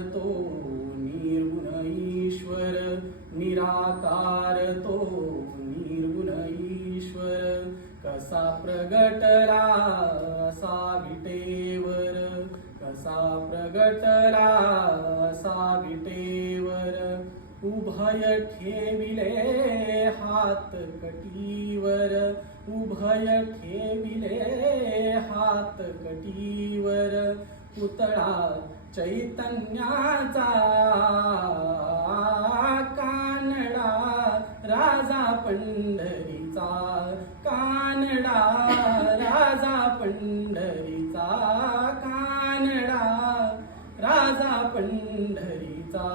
तो निर्गुण ईश्वर निराकार तो निर्गुण ईश्वर कसा प्रगटला असा विटेवर कसा प्रगटला असा विटेवर. उभय ठेविले हात कटीवर उभय ठेविले हात कटीवर. पुतळा चैतन्याचा कानडा राजा पंढरीचा कानडा राजा पंढरीचा कानडा राजा पंढरीचा.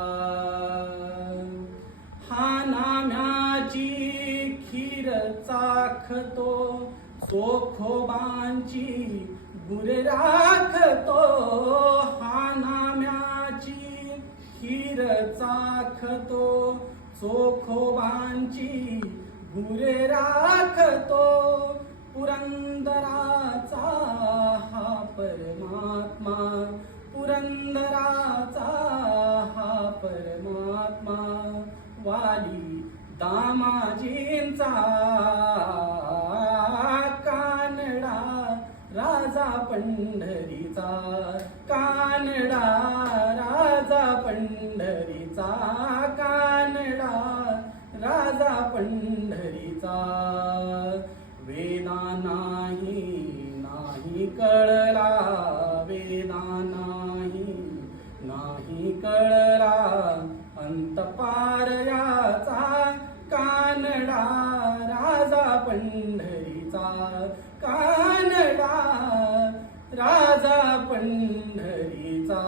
हा नाम्याची खीर चाखतो सोखोबांची गुरे राखतो. खीर चाखतो चोखोबांची गुरे राखतो. पुरंदराचा हा परमात्मा पुरंदराचा हा परमात्मा. वाली दामाजींचा कानडा राजा पंढरीचा का पंढरीचा कानडा राजा पंढरीचा. वेदा नाही नाही कळला. वेदा नाही नाही कळला. अंतपारयाचा कानडा राजा पंढरीचा. कानडा राजा पंढरीचा.